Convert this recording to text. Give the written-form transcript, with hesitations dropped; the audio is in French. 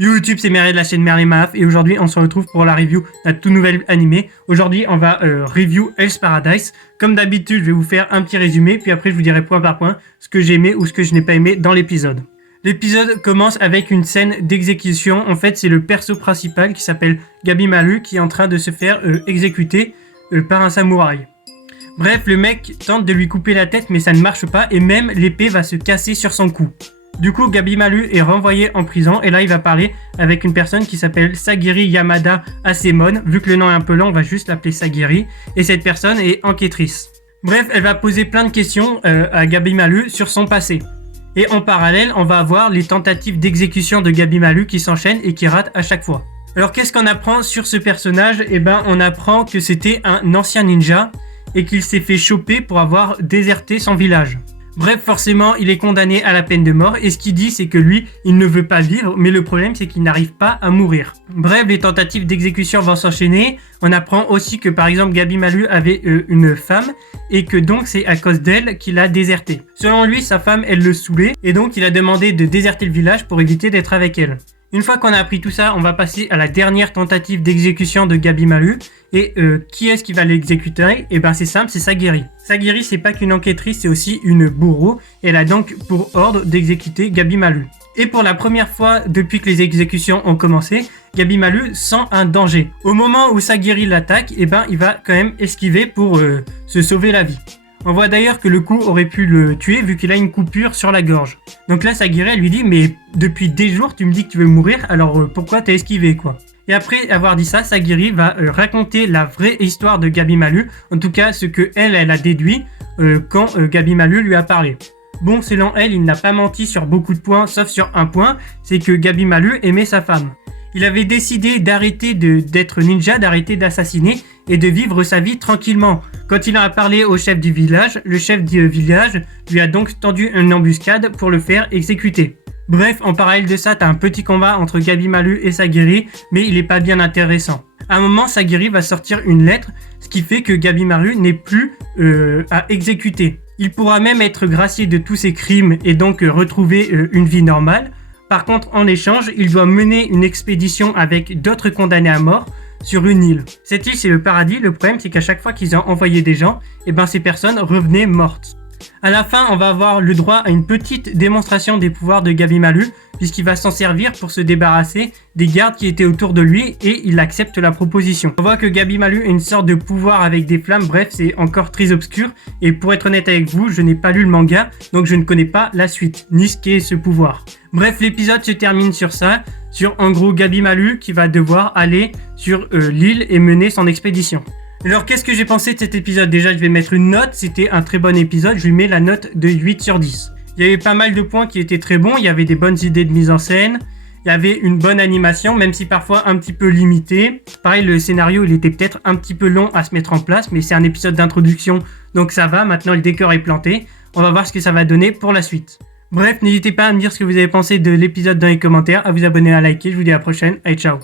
YouTube, c'est Merlin de la chaîne Merlin Maf et aujourd'hui on se retrouve pour la review d'un tout nouvel animé. Aujourd'hui on va review Hell's Paradise. Comme d'habitude je vais vous faire un petit résumé puis après je vous dirai point par point ce que j'ai aimé ou ce que je n'ai pas aimé dans l'épisode. L'épisode commence avec une scène d'exécution. En fait c'est le perso principal qui s'appelle Gabi Malu qui est en train de se faire exécuter par un samouraï. Bref, le mec tente de lui couper la tête mais ça ne marche pas et même l'épée va se casser sur son cou. Du coup, Gabi Malu est renvoyé en prison et là il va parler avec une personne qui s'appelle Sagiri Yamada Asemon. Vu que le nom est un peu long, on va juste l'appeler Sagiri et cette personne est enquêtrice. Bref, elle va poser plein de questions à Gabi Malu sur son passé. Et en parallèle, on va avoir les tentatives d'exécution de Gabi Malu qui s'enchaînent et qui ratent à chaque fois. Alors qu'est-ce qu'on apprend sur ce personnage? Eh ben, on apprend que c'était un ancien ninja et qu'il s'est fait choper pour avoir déserté son village. Bref, forcément, il est condamné à la peine de mort et ce qu'il dit, c'est que lui, il ne veut pas vivre, mais le problème, c'est qu'il n'arrive pas à mourir. Bref, les tentatives d'exécution vont s'enchaîner. On apprend aussi que, par exemple, Gabi Malu avait une femme et que donc c'est à cause d'elle qu'il a déserté. Selon lui, sa femme, elle le saoulait et donc il a demandé de déserter le village pour éviter d'être avec elle. Une fois qu'on a appris tout ça, on va passer à la dernière tentative d'exécution de Gabi Malu. Et qui est-ce qui va l'exécuter? Eh ben c'est simple, c'est Sagiri. Sagiri, c'est pas qu'une enquêtrice, c'est aussi une bourreau. Elle a donc pour ordre d'exécuter Gabi Malu. Et pour la première fois depuis que les exécutions ont commencé, Gabi Malu sent un danger. Au moment où Sagiri l'attaque, eh ben il va quand même esquiver pour se sauver la vie. On voit d'ailleurs que le coup aurait pu le tuer vu qu'il a une coupure sur la gorge. Donc là, Sagiri lui dit « Mais depuis des jours, tu me dis que tu veux mourir, alors pourquoi t'as esquivé quoi ?» Et après avoir dit ça, Sagiri va raconter la vraie histoire de Gabi Malu, en tout cas ce que elle a déduit quand Gabi Malu lui a parlé. Bon, selon elle, il n'a pas menti sur beaucoup de points, sauf sur un point, c'est que Gabi Malu aimait sa femme. Il avait décidé d'arrêter d'être ninja, d'arrêter d'assassiner et de vivre sa vie tranquillement. Quand il en a parlé au chef du village, le chef du village lui a donc tendu une embuscade pour le faire exécuter. Bref, en parallèle de ça, t'as un petit combat entre Gabi Malu et Sagiri, mais il est pas bien intéressant. À un moment, Sagiri va sortir une lettre, ce qui fait que Gabi Malu n'est plus à exécuter. Il pourra même être gracié de tous ses crimes et donc retrouver une vie normale. Par contre, en échange, il doit mener une expédition avec d'autres condamnés à mort sur une île. Cette île, c'est le paradis. Le problème, c'est qu'à chaque fois qu'ils ont envoyé des gens, eh ben, ces personnes revenaient mortes. À la fin, on va avoir le droit à une petite démonstration des pouvoirs de Gabi Malu, puisqu'il va s'en servir pour se débarrasser des gardes qui étaient autour de lui et il accepte la proposition. On voit que Gabi Malu a une sorte de pouvoir avec des flammes, bref, c'est encore très obscur. Et pour être honnête avec vous, je n'ai pas lu le manga, donc je ne connais pas la suite, ni ce qu'est ce pouvoir. Bref, l'épisode se termine sur ça, sur en gros Gabi Malu qui va devoir aller sur l'île et mener son expédition. Alors qu'est-ce que j'ai pensé de cet épisode? Déjà je vais mettre une note, c'était un très bon épisode, je lui mets la note de 8 sur 10. Il y avait pas mal de points qui étaient très bons, il y avait des bonnes idées de mise en scène, il y avait une bonne animation, même si parfois un petit peu limité. Pareil, le scénario il était peut-être un petit peu long à se mettre en place, mais c'est un épisode d'introduction, donc ça va, maintenant le décor est planté. On va voir ce que ça va donner pour la suite. Bref, n'hésitez pas à me dire ce que vous avez pensé de l'épisode dans les commentaires, à vous abonner, à liker, je vous dis à la prochaine, allez ciao.